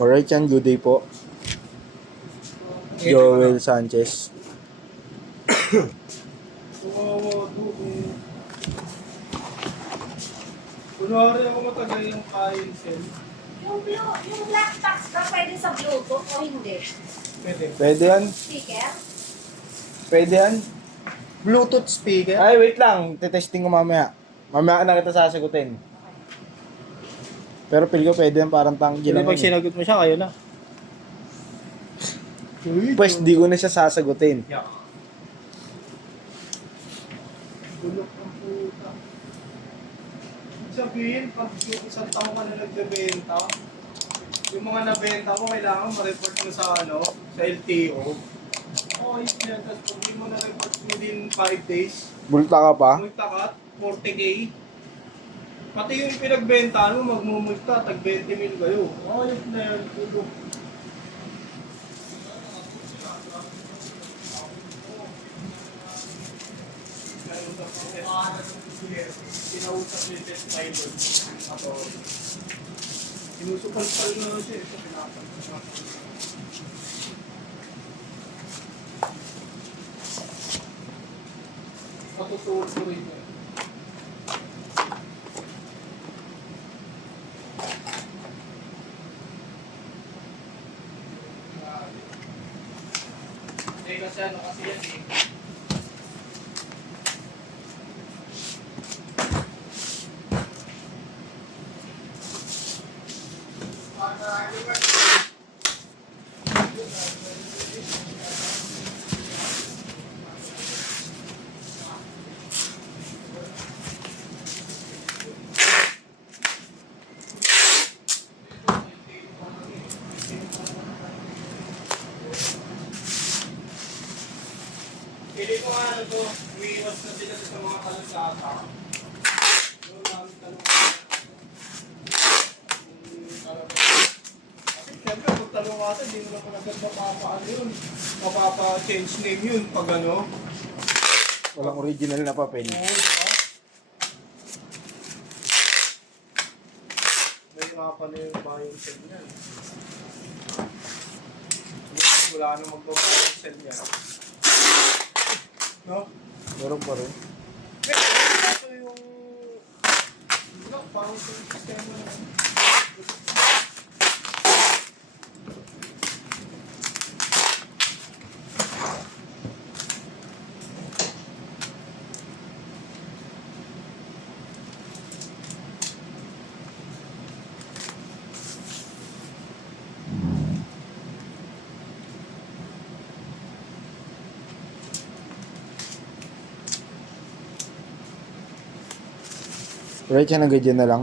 Alright yan, good day po. Joel Sanchez. Kunwari ako matagal yung kain cell. Yung black box ba pwede sa Bluetooth o hindi? Pwede. Pwede yan? Speaker? Pwede yan? Bluetooth speaker? Ay, wait lang. Tetesting ko mamaya. Mamaya ka na kita sasagutin. Pero feel ko pwede yan, parang tanggi Hindi lang. pag sinagot mo siya, kayo na. Pues, di ko na siya sasagutin. Yeah. Tulog ng puta. Sabihin, pag yung isang taong ka na nagbebenta, yung mga nabenta mo, kailangan ma-report mo sa sa LTO. Okay, yan. Tapos pag di mo na-report within 5 days, Bulta ka pa? multa ka, 40K. Pati yung pinagbenta mo, magmumulta, tag 20 mil kayo. Ayos na yan, tulog. Pinausap niya yung test pilot. Ako, sinusupal-pal na siya sa pinapal. Patutuwag ko rin niya. Kasi kasi yan eh. Pili ko nga to, umiiwas na sila sa mga kalagata. Yung namin kalagata. Kasi syempre, kung talungata, hindi mo na agad mapapa-ano yun. Mapapa-change name yun pag ano. Walang original na papel. Oo, diba? Nahirapan na yung buying set niya. Wala na magbabayang set niya. No? Meron pa rin. Ito yung... parang yung sistema na. Alright yan, hanggang dyan na lang.